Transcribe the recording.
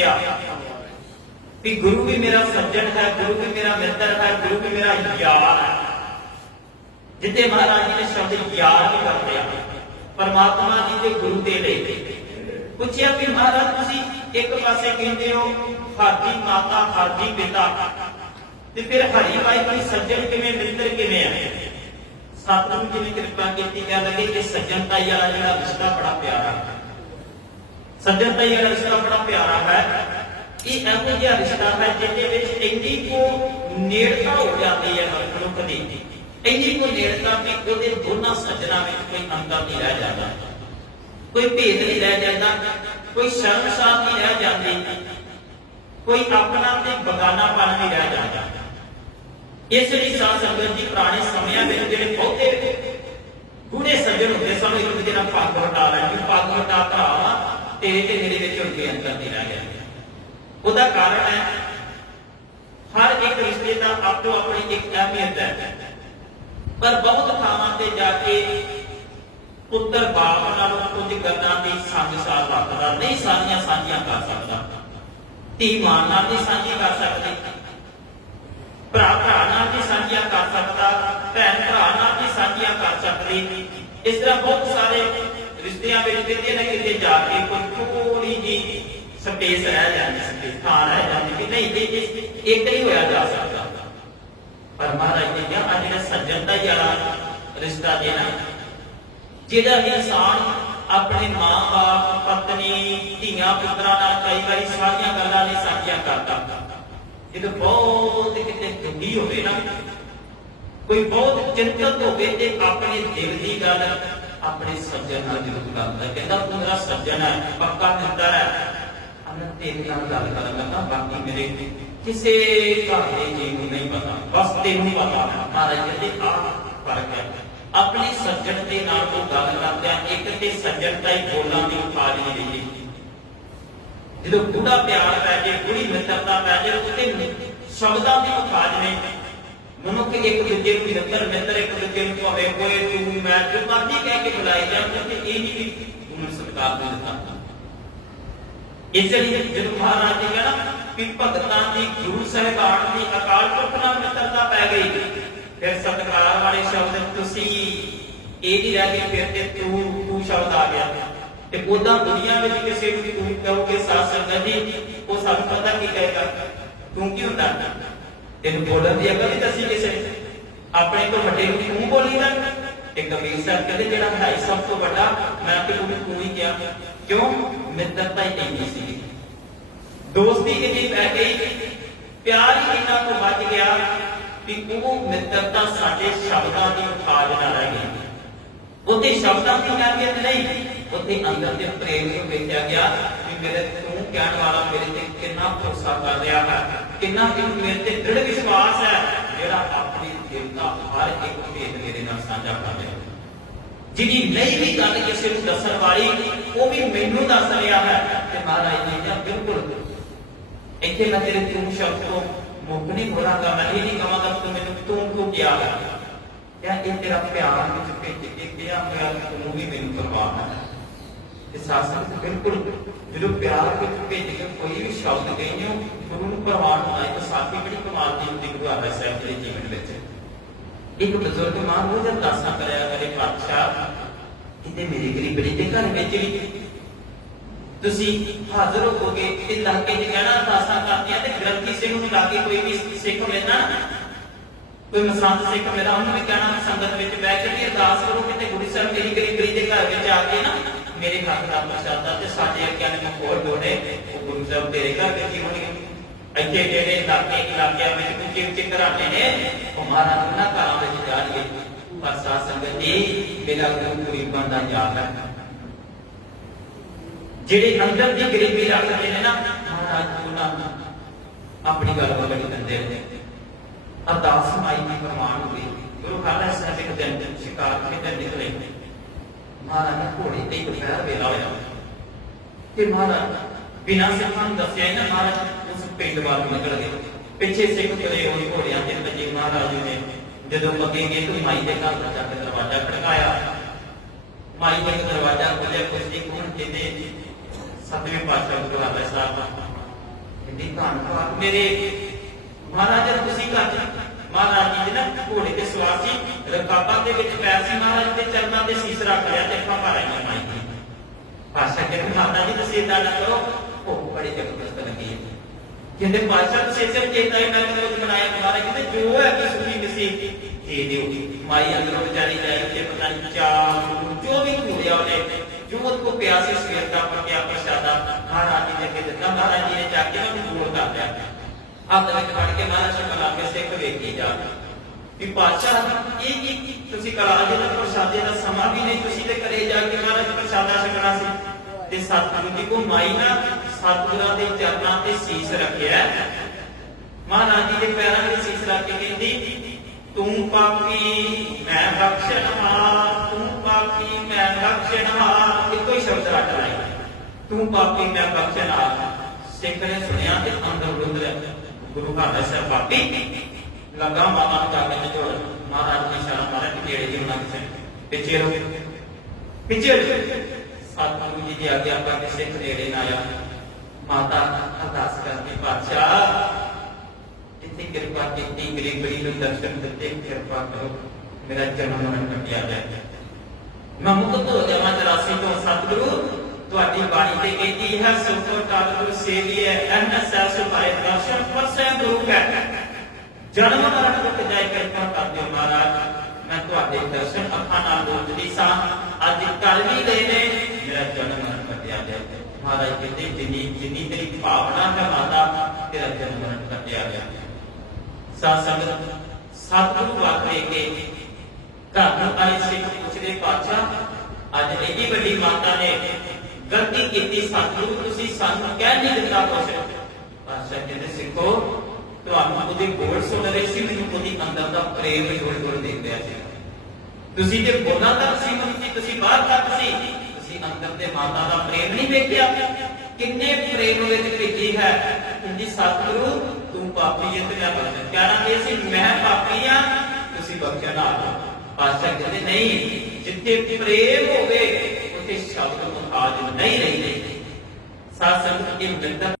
ਸਿੱਖਿਆ ਵੀ ਗੁਰੂ ਵੀ ਮੇਰਾ ਸੱਜਣ ਹੈ, ਗੁਰੂ ਵੀ ਮੇਰਾ ਮਿੱਤਰ ਹੈ, ਗੁਰੂ ਵੀ ਮੇਰਾ ਯਾਰ ਹੈ। ਜਿੱਤੇ ਮਹਾਰਾਜ ਜੀ ਨੇ ਸ਼ਬਦ ਯਾਰ ਵੀ ਵਰਤਿਆ ਪਰਮਾਤਮਾ ਜੀ ਦੇ ਗੁਰੂ ਦੇ ਲਈ। ਪੁੱਛਿਆ ਵੀ ਮਹਾਰਾਜ, ਤੁਸੀਂ ਇੱਕ ਪਾਸੇ ਕਹਿੰਦੇ ਹੋ ਹਾਦੀ ਮਾਤਾ ਹਾਦੀ ਪਿਤਾ। ਤੇ ਫਿਰ ਹਰੀ ਬਾਈ ਕੋਈ ਸੱਜਣ ਕਿਵੇਂ, ਮਿੱਤਰ ਕਿਵੇਂ ਆ ਸਤਿਗੁਰੂ ਜੀ ਨੇ ਕਿਰਪਾ ਕੀਤੀ ਕਹਿ ਲੱਗੇ ਕਿ ਸੱਜਣਤਾ ਵਾਲਾ ਜਿਹੜਾ ਰਿਸ਼ਤਾ ਬੜਾ ਪਿਆਰਾ ਹੈ। ਸੱਜਣਤਾ ਵਾਲਾ ਰਿਸ਼ਤਾ ਬੜਾ ਪਿਆਰਾ ਹੈ ਇਹ ਇਹੋ ਜਿਹਾ ਰਿਸ਼ਤਾ ਹੈ ਜਿਹਦੇ ਵਿੱਚ ਇੰਨੀ ਕੋ ਨੇੜਤਾ ਹੋ ਜਾਂਦੀ ਹੈ ਮਨੁੱਖ ਦੀ ਇੰਨੀ ਕੋ ਨੇੜਤਾ ਵੀ ਉਹਦੇ ਦੋਨਾਂ ਸੱਜਣਾ ਵਿੱਚ ਕੋਈ ਅੰਤਰ ਨਹੀਂ ਰਹਿ ਜਾਂਦਾ ਕੋਈ ਭੇਦ ਨਹੀਂ ਰਹਿ ਜਾਂਦਾ ਕੋਈ ਸ਼ਰਮਸਾਰ ਨਹੀਂ ਰਹਿ ਜਾਂਦੀ ਕੋਈ ਆਪਣਾ ਤੇ ਬਗਾਨਾਪਨ ਨਹੀਂ ਰਹਿ ਜਾਂਦਾ ਇਸ ਲਈ ਸਾਧ ਸੰਗਤ ਜੀ ਪੁਰਾਣੇ ਸਮਿਆਂ ਵਿੱਚ ਜਿਹੜੇ ਬਹੁਤੇ ਗੂੜੇ ਸੱਜਣ ਹੁੰਦੇ ਸਨ ਇੱਕ ਦੂਜੇ ਨਾਲ ਪੱਗ ਹਟਾ ਲੈਣ ਵੀ ਪੱਗ ਹਟਾ ਭਰਾ ਤੇਰੇ ਤੇ ਮੇਰੇ ਵਿੱਚ ਹੁਣ ਕੋਈ ਅੰਤਰ ਨਹੀਂ ਰਹਿ ਗਿਆ। ਉਹਦਾ ਕਾਰਨ ਹੈ, ਹਰ ਇੱਕ ਰਿਸ਼ਤੇ ਦਾ ਆਪੋ ਆਪਣੀ ਇੱਕ ਅਹਿਮੀਅਤ ਹੈ। ਪਰ ਬਹੁਤ ਥਾਵਾਂ ਤੇ ਜਾ ਕੇ ਪੁੱਤਰ ਬਾਪ ਨਾਲ ਕੁਝ ਗੱਲਾਂ ਦੀ ਸੰਗ ਸਾਥ ਰੱਖਦਾ, ਨਹੀਂ ਸਾਰੀਆਂ ਸਾਂਝੀਆਂ ਕਰ ਸਕਦਾ। ਧੀ ਮਾਂ ਨਾਲ ਵੀ ਸਾਂਝੀ ਕਰ ਸਕਦੀ। ਭਰਾ ਭਰਾ ਨਾਲ ਵੀ ਸਾਂਝੀਆਂ ਕਰ ਸਕਦਾ। ਭੈਣ ਭਰਾ ਨਾਲ ਵੀ ਸਾਂਝੀਆਂ ਕਰ ਸਕਦੀ। ਇਸ ਤਰ੍ਹਾਂ ਬਹੁਤ ਸਾਰੇ ਰਿਸ਼ਤਿਆਂ ਵਿੱਚ ਕਿਤੇ ਨਾ ਕਿਤੇ ਜਾ ਕੇ ਕੋਈ ਥੋੜੀ ਜੀ ਸਪੇਸ ਰਹਿ ਜਾਂਦੀ ਸਪੇਸ ਥਾਂ ਰਹਿ ਜਾਂਦੀ ਕਿ ਨਹੀਂ ਇਹ ਇੱਕ ਹੀ ਹੋਇਆ ਜਾ ਸਕਦਾ। ਪਰ ਮਹਾਰਾਜ ਨੇ ਕਿਹਾ ਆ ਜਿਹੜਾ ਸੱਜਣਤਾ ਹੀ ਵਾਲਾ ਰਿਸ਼ਤਾ ਦੇਣਾ ਜਿਹੜਾ ਇਨਸਾਨ ਆਪਣੇ ਮਾਂ-ਬਾਪ, ਪਤਨੀ, ਧੀਆਂ, ਪੁੱਤਰਾਂ ਨਾਲ ਕਈ ਵਾਰੀ ਸਾਰੀਆਂ ਗੱਲਾਂ ਨਹੀਂ ਸਾਂਝੀਆਂ ਕਰਦਾ। ਜਦੋਂ ਬਹੁਤ ਕਿਤੇ ਦੁਖੀ ਹੋਵੇ ਨਾ। ਕੋਈ ਬਹੁਤ ਚਿੰਤਤ ਹੋਵੇ ਤੇ ਆਪਣੇ ਦਿਲ ਦੀ ਗੱਲ ਆਪਣੇ ਸੱਜਣ ਨਾਲ ਜ਼ਰੂਰ ਕਰਦਾ ਕਹਿੰਦਾ, ਤੂੰ ਮੇਰਾ ਸੱਜਣ ਹੈ, ਪੱਕਾ ਮਿੱਤਰ ਹੈ। ਅਮਰ ਤੇਰੇ ਨਾਲ ਗੱਲ ਕਰਨ ਲੱਗਾ ਬਾਕੀ ਮੇਰੇ ਕਿਸੇ ਘਰ ਦੇ ਜੀ ਨੂੰ ਨਹੀਂ ਪਤਾ। ਬਸ ਤੈਨੂੰ ਪਤਾ ਮਹਾਰਾਜ ਕਹਿੰਦੇ ਆ ਫ਼ਰਕ ਹੈ। ਆਪਣੇ ਸੱਜਣ ਦੇ ਨਾਲ ਉਹ ਗੱਲ ਕਰਦਾ ਇੱਕ ਤੇ ਸੱਜਣਤਾ ਹੀ ਬੋਲਾਂ ਦੀ ਉਠਾਜ ਰਹੀ ਜਦੋਂ ਗੂੜਾ ਪਿਆਰ ਪੈ ਜੇ ਗੂੜੀ ਮਿੱਤਰਤਾ ਪੈ ਜੇ ਉੱਤੇ ਸ਼ਬਦਾਂ ਦੀ ਮੁਖਾਜ ਨਹੀਂ। ਮਨੁੱਖ ਇੱਕ ਦੂਜੇ ਨੂੰ ਮਿੱਤਰ ਮਿੱਤਰ, ਇੱਕ ਦੂਜੇ ਨੂੰ ਭਾਵੇਂ ਕੋਈ ਤੂੰ ਮੈਂ ਜੋ ਮਰਜ਼ੀ ਕਹਿ ਕੇ ਬੁਲਾਈ ਜਾਂਦੇ ਤੇ ਇਹ ਨਹੀਂ ਵੀ ਤੂੰ ਮੈਨੂੰ ਸਤਿਕਾਰ ਦਿੱਤਾ। ਇਸ ਲਈ ਜਦੋਂ ਮਹਾਰਾਜ ਜੀ ਕਹਿੰਦਾ ਕਿ ਭਗਤਾਂ ਦੀ ਗੁਰੂ ਸਾਹਿਬਾਨ ਦੀ ਅਕਾਲ ਪੁਰਖ ਨਾਲ ਮਿੱਤਰਤਾ ਪੈ ਗਈ, ਫਿਰ ਸਤਿਕਾਰ ਵਾਲੇ ਸ਼ਬਦ ਤੁਸੀਂ ਇਹ ਨਹੀਂ ਰਹਿ ਗਏ, ਫਿਰ ਤੇ ਤੂੰ ਤੂੰ ਸ਼ਬਦ ਆ ਗਿਆ। ਤੇ ਉਦਾਂ ਦੁਨੀਆ ਵਿੱਚ ਕਿਸੇ ਨੂੰ ਤੂੰ ਕਹੋਗੇ, ਸਾਧ ਸੰਗਤ ਜੀ, ਉਹ ਸਾਨੂੰ ਪਤਾ ਕੀ ਕਹੇਗਾ? ਤੂੰ ਕੀ ਹੁੰਦਾ? ਤੈਨੂੰ ਬੋਲਣ ਦੀ ਅਕਲ ਨਹੀਂ ਦੱਸੀ ਕਿਸੇ ਨੇ। ਆਪਣੇ ਤੋਂ ਵੱਡੇ ਨੂੰ ਤੂੰ ਬੋਲੀਦਾ ਤੇ ਕਬੀਰ ਸਾਹਿਬ ਕਹਿੰਦੇ, ਜਿਹੜਾ ਹੈ ਸਭ ਤੋਂ ਵੱਡਾ, ਮੈਂ ਕਿ ਤੂੰ ਤੂੰ ਕਿਹਾ। ਕਿਉਂ? ਮਿੱਤਰਤਾ ਹੀ ਨਹੀਂ ਸੀ। ਦੋਸਤੀ ਇੰਨੀ ਪੈ ਗਈ। ਪਿਆਰ ਹੀ ਇੰਨਾ ਤੋਂ ਵੱਜ ਗਿਆ ਕਿ ਉਹ ਮਿੱਤਰਤਾ ਸਾਡੇ ਸ਼ਬਦਾਂ ਦੀ ਉਠਾਜ ਨਾ ਰਹਿ ਗਈ। ਉੱਥੇ ਸ਼ਬਦਾਂ ਦੀ ਅਹਿਮੀਅਤ ਨਹੀਂ, ਉੱਥੇ ਅੰਦਰ ਦੇ ਪ੍ਰੇਮ ਨੂੰ ਵੇਖਿਆ ਗਿਆ ਕਿ ਮੇਰੇ ਤੂੰ ਕਹਿਣ ਵਾਲਾ ਮੇਰੇ ਤੇ ਕਿੰਨਾ ਭਰੋਸਾ ਕਰ ਰਿਹਾ ਹੈ। ਕਿੰਨਾ ਇਹਨੂੰ ਮੇਰੇ ਤੇ ਦ੍ਰਿੜ ਵਿਸ਼ਵਾਸ ਹੈ, ਜਿਹੜਾ ਆਪਣੀ ਦਿਲ ਹਰ ਇੱਕ ਭੇਦ ਮੇਰੇ ਨਾਲ ਸਾਂਝਾ ਕਰ ਰਿਹਾ ਜਿਹਦੀ ਨਹੀਂ ਵੀ ਗੱਲ ਕਿਸੇ ਨੂੰ ਦੱਸਣ ਵਾਲੀ, ਉਹ ਵੀ ਮੈਨੂੰ ਦੱਸ ਰਿਹਾ ਹੈ ਤੇ ਮਹਾਰਾਜ ਨੇ ਕਿਹਾ ਬਿਲਕੁਲ ਇੱਥੇ ਮੈਂ ਤੇਰੇ ਤੂੰ ਸ਼ਬਦ ਤੋਂ ਮੁੱਕ ਨਹੀਂ ਹੋਣਾਗਾ ਮੈਂ ਇਹ ਨਹੀਂ ਕਹਾਂਗਾ ਤੂੰ ਮੈਨੂੰ ਤੂੰ ਤੂੰ ਕਿਹਾ ਹੈ ਇਹ ਤੇਰਾ ਪਿਆਰ ਵਿੱਚ ਭੇਜ ਕੇ ਕਿਹਾ ਹੋਇਆ, ਤੂੰ ਵੀ ਮੈਨੂੰ ਪਰਵਾਹ ਹੈ ਇਹ ਸਾਸਨ ਬਿਲਕੁਲ ਜਦੋਂ ਪਿਆਰ ਵਿੱਚ ਭੇਜ ਕੇ ਕੋਈ ਵੀ ਸ਼ਬਦ ਕਹਿੰਦੇ ਹੋ ਗੁਰੂ ਨੂੰ ਪ੍ਰਵਾਨ ਹੋਣਾ ਇਹ ਸਾਥੀ ਬੜੀ ਕਮਾਲ ਦੀ ਹੁੰਦੀ ਗੁਰੂ ਅਰਜਨ ਸਾਹਿਬ ਦੇ ਜੀਵਨ ਵਿੱਚ। ਇੱਕ ਬਜ਼ੁਰਗ ਮਾਂ ਉਹ ਜਦ ਦਾਸਾਂ ਕਰਿਆ ਕਰੇ, ਪਾਤਸ਼ਾਹ, ਕਿਤੇ ਮੇਰੀ ਗਰੀਬੜੀ ਦੇ ਘਰ ਵਿੱਚ ਵੀ ਤੁਸੀਂ ਹਾਜ਼ਰ ਹੋਗੇ ਤੇ ਲਾਗੇ ਚ ਕਹਿਣਾ ਦਾਸਾਂ ਕਰਦੀਆਂ ਤੇ ਗ੍ਰੰਥੀ ਸਿੰਘ ਨੂੰ ਲਾਗੇ ਕੋਈ ਵੀ ਸਿੱਖ ਲੈਣਾ ਕੋਈ ਮਸਰਾਂਤ ਸਿੱਖ ਮੇਰਾ ਉਹਨੂੰ ਵੀ ਕਹਿਣਾ ਸੰਗਤ ਵਿੱਚ ਬੈਠ ਕੇ ਅਰਦਾਸ ਕਰੋ ਕਿਤੇ ਗੁਰੂ ਸਾਹਿਬ ਮੇਰੀ ਗਰੀਬੜੀ ਦੇ ਘਰ ਵਿੱਚ ਆ ਕੇ ਨਾ ਮੇਰੇ ਹੱਥ ਦਾ ਪ੍ਰਸ਼ਾਦਾ ਤੇ ਸਾਡੇ ਅੱਗੇ ਨੇ ਮਖੌਲ ਬੋਲੇ ਉਹ ਗੁਰੂ ਸਾਹਿਬ ਤੇਰੇ ਘਰ ਵਿੱਚ ਹੀ ਹੋਣਗੇ। ਇੱਥੇ ਜਿਹੜੇ ਇਲਾਕੇ ਇਲਾਕਿਆਂ ਵਿੱਚ ਉੱਚੇ ਉੱਚੇ ਘਰਾਣੇ ਨੇ। ਉਹ ਮਹਾਰਾਜ ਉਹਨਾਂ ਘਰਾਂ ਵਿੱਚ ਜਾਣਗੇ। ਪਰ ਸਾਧ ਸੰਗਤ ਜੀ, ਮੇਰਾ ਗੁਰੂ ਗਰੀਬਾਂ ਦਾ ਯਾਦ ਹੈ ਜਿਹੜੇ ਅੰਦਰ ਦੀ ਗਰੀਬੀ ਰੱਖਦੇ ਨੇ ਨਾ, ਮਹਾਰਾਜ ਉਹਨਾਂ ਆਪਣੀ ਗੱਲ ਬਗੜੀ ਦਿੰਦੇ ਨੇ। ਅਰਦਾਸ ਮਾਈ ਦੀ ਪ੍ਰਮਾਣ ਹੋਈ ਗੁਰੂ ਖਾਲਸਾ ਸਾਹਿਬ ਇੱਕ ਦਿਨ ਸ਼ਿਕਾਰ ਖੇਡਣ ਨਿਕਲੇ। ਮਹਾਰਾਜ ਨੇ ਘੋੜੇ ਤੇ ਦੁਪਹਿਰ ਵੇਲਾ ਹੋਇਆ ਤੇ ਮਹਾਰਾਜ ਬਿਨਾਂ ਸਿੱਖਾਂ ਨੂੰ ਦੱਸਿਆ ਹੀ ਨਾ ਮਹਾਰਾਜ ਉਸ ਪਿੰਡ ਵੱਲ ਨਿਕਲ ਗਏ ਪਿੱਛੇ ਸਿੱਖ ਤੁਰੇ ਹੋਏ ਘੋੜਿਆਂ ਤੇ ਤੇ ਮਹਾਰਾਜ ਜੀ ਨੇ ਜਦੋਂ ਅੱਗੇ ਗਏ ਤਾਂ ਮਾਈ ਦੇ ਘਰ ਜਾ ਕੇ ਦਰਵਾਜ਼ਾ ਖੜਕਾਇਆ ਮਾਈ ਨੇ ਦਰਵਾਜ਼ਾ ਖੋਲ੍ਹਿਆ ਕੁਝ ਇੱਕ ਹੁਣ ਕਹਿੰਦੇ ਸਤਵੇਂ ਪਾਤਸ਼ਾਹ ਗੁਰੂ ਹਰਿ ਸਾਹਿਬ ਕਹਿੰਦੀ ਧੰਨਵਾਦ ਮੇਰੇ ਮਹਾਰਾਜ ਤੁਸੀਂ ਘਰ ਮਹਾਰਾਜ ਜੀ ਦੇ ਨਾ ਘੋੜੇ ਤੇ ਸਵਾਰ ਸੀ ਰਕਾਬਾਂ ਦੇ ਵਿੱਚ ਪੈਰ ਸੀ ਮਹਾਰਾਜ ਦੇ ਚਰਨਾਂ ਤੇ ਸੀਸ ਰੱਖ ਲਿਆ ਤੇ ਅੱਖਾਂ ਭਰ ਆਈਆਂ ਮਾਈ ਪਾਸ਼ਾ ਕਹਿੰਦੇ ਮਾਤਾ ਜੀ ਤੁਸੀਂ ਏਦਾਂ ਨਾ ਕਰੋ ਉਹ ਬੜੀ ਜ਼ਬਰਦਸਤ ਲੱਗੀ ਹੈ ਕਹਿੰਦੇ ਪਾਸ਼ਾ ਤੁਸੀਂ ਇਸੇ ਚੇਤਾ ਹੀ ਮੈਂ ਰੋਜ਼ ਬਣਾਇਆ ਮਹਾਰਾਜ ਕਹਿੰਦੇ ਜੋ ਹੈ ਕਿ ਸੁਣੀ ਮਿਸੀ ਦੇ ਦਿਓ ਮਾਈ ਅੰਦਰੋਂ ਵਿਚਾਰੀ ਜਾਈ ਤੇ ਪਤਾ ਨਹੀਂ ਚਾਹ ਜੋ ਵੀ ਘੂੜਿਆ ਉਹਨੇ ਜੋ ਉਹਦੇ ਕੋ ਪਿਆ ਸੀ ਸਵੇਰ ਦਾ ਪੱਕਿਆ ਪ੍ਰਸ਼ਾਦਾ ਮਹਾਰਾਜ ਜੀ ਨੇ ਅੱਗੇ ਦਿੱਤਾ ਮਹਾਰਾਜ ਜੀ ਨੇ ਜਾ ਕੇ ਨਾ ਉਹਨੂੰ ਗੋਲ ਕਰ ਲਿਆ ਹੱਥ ਵਿੱਚ ਫੜ ਕੇ ਮਹਾਰਾਜ ਸ਼ਕਲ ਆ ਕੇ ਸਿੱਖ ਵੇਖੀ ਜਾ ਵੀ ਪਾਤਸ਼ਾਹ ਇਹ ਕੀ ਤੁਸੀਂ ਕਲਾ ਦੇ ਦਾ ਪ੍ਰਸ਼ਾਦੇ ਦਾ ਸਮਾਂ ਵੀ ਨਹੀਂ ਤੁਸੀਂ ਤੇ ਘਰੇ ਜਾ ਕੇ ਮਹਾਰਾਜ ਪ੍ਰਸ਼ਾਦਾ ਛਕਣਾ ਸੀ ਤੇ ਸਤਿਗੁਰੂ ਜੀ ਕੋ ਮਾਈ ਨਾ ਸਤਿਗੁਰਾਂ ਦੇ ਚਰਨਾਂ ਤੇ ਸੀਸ ਰੱਖਿਆ। ਮਹਾਰਾਜ ਜੀ ਦੇ ਪੈਰਾਂ ਤੇ ਸੀਸ ਰੱਖ ਕੇ ਕਹਿੰਦੀ, ਤੂੰ ਪਾਪੀ, ਮੈਂ ਬਖਸ਼ਣਹਾਰ ਤੂੰ ਪਾਪੀ, ਮੈਂ ਬਖਸ਼ਣਹਾਰ ਇੱਕੋ ਹੀ ਸ਼ਬਦ ਰੱਖ ਲਾਇਆ ਤੂੰ ਪਾਪੀ, ਮੈਂ ਬਖਸ਼ਣਹਾਰ ਸਿੱਖ ਨੇ ਸੁਣਿਆ ਤੇ ਅੰਦਰ ਰੁੰਦ ਲਿਆ ਗੁਰੂ ਘਰ ਦਾ ਪਾਪੀ। ਲੱਗਾ ਮਾਤਾ ਨੂੰ ਜਾ ਕੇ ਨਿਚੋੜ ਮਹਾਰਾਜ ਨੇ ਸ਼ਰਮ ਮਾਰਿਆ ਕਿ ਜਿਹੜੇ ਜੀ ਉਹਨਾਂ ਕਿਸੇ ਪਿੱਛੇ ਪਿੱਛੇ ਦੀ ਆਗਿਆ ਪਾ ਕੇ ਸਿੱਖ ਨੇੜੇ ਨਾ ਆਇਆ ਮਾਤਾ ਅਰਦਾਸ ਕਰਦੀ, ਪਾਤਸ਼ਾਹ, ਜਿੱਥੇ ਕਿਰਪਾ ਕੀਤੀ ਗਰੀਬੜੀ ਨੂੰ ਦਰਸ਼ਨ ਦਿੱਤੇ, ਕਿਰਪਾ ਕਰੋ, ਮੇਰਾ ਜਨਮ ਮਰਨ ਕੱਟਿਆ ਜਾਏ। ਮੈਂ ਮੁਕਤ ਹੋ ਜਾਵਾਂ 84 ਤੋਂ ਸਤਿਗੁਰੂ, ਤੁਹਾਡੀ ਬਾਣੀ ਤੇ ਕਹਿੰਦੀ ਹੈ ਸੁਖੋ ਕਾਲ ਸੇਵੀਏ ਅਨਸਾ ਸੁਭਾਏ ਦਰਸ਼ਨ ਪਰਸੇ ਗੁਰੂ ਕੈ ਜਨਮ ਮਰਨ ਕੱਟ ਜਾਏ ਕਿਰਪਾ ਕਰ ਦਿਓ ਮਹਾਰਾਜ। ਮੈਂ ਤੁਹਾਡੇ ਦਰਸ਼ਨ ਅੱਖਾਂ ਨਾਲ ਦੇਖਦੀ ਸਾਂ। ਅੱਜ ਕਰ ਵੀ ਗਏ ਨੇ, ਮੇਰਾ ਜਨਮ ਕੱਟਿਆ ਜਾਏ ਮਹਾਰਾਜ ਕਹਿੰਦੇ, ਜਿੰਨੀ ਜਿੰਨੀ ਤੇਰੀ ਭਾਵਨਾ ਹੈ ਮਾਤਾ, ਤੇਰਾ ਜਨਮ ਮਰਨ ਕੱਟਿਆ ਗਿਆ। ਸਾਧ ਸੰਗਤ, ਸਤਿਗੁਰੂ ਵਾਪਰੇ ਕੇ ਘਰ ਨੂੰ ਆਏ ਸਿੱਖ ਪੁੱਛਦੇ ਪਾਤਸ਼ਾਹ, ਅੱਜ ਇੰਨੀ ਵੱਡੀ ਮਾਤਾ ਨੇ ਗਲਤੀ ਕੀਤੀ, ਸਤਿਗੁਰੂ ਤੁਸੀਂ ਸਾਨੂੰ ਕਹਿ ਨਹੀਂ ਦਿੱਤਾ ਕੁਛ। ਪਾਤਸ਼ਾਹ ਕਹਿੰਦੇ, ਸਿੱਖੋ, ਤੁਹਾਨੂੰ ਉਹਦੇ ਬੋਲ ਸੁਣ ਰਹੇ ਸੀ, ਮੈਨੂੰ ਉਹਦੀ ਅੰਦਰ ਦਾ ਪ੍ਰੇਮ ਹੀ ਗੋਲ ਗੋਲ ਸੀ। ਤੁਸੀਂ ਜੇ ਬੋਲਾਂ ਤਾਂ ਸੀ, ਤੁਸੀਂ ਬਾਹਰ ਤੱਕ ਸੀ ਤੁਸੀਂ ਅੰਦਰ ਦੇ ਮਾਤਾ ਦਾ ਪ੍ਰੇਮ ਨਹੀਂ ਵੇਖਿਆ। ਕਿੰਨੇ ਪ੍ਰੇਮ ਵਿੱਚ ਭੇਜੀ ਹੈ। ਕਹਿੰਦੀ, ਸਤਿਗੁਰੂ, ਤੂੰ ਪਾਪੀ ਹੈ ਤੇ ਮੈਂ ਬਖਸ਼ਣ ਕਹਿਣਾ ਕਿ ਸੀ? ਮੈਂ ਪਾਪੀ ਆ ਤੁਸੀਂ ਬਖਸ਼ਿਆ ਆ ਪਾਤਸ਼ਾਹ ਕਹਿੰਦੇ, ਨਹੀਂ, ਜਿੱਥੇ ਪ੍ਰੇਮ ਹੋਵੇ, ਉੱਥੇ ਸ਼ਬਦ ਮੁਹਾਜ ਨਹੀਂ ਰਹਿੰਦੇ। ਸਾਧ ਸੰਗਤ ਇਹ ਮਿਲਦਾ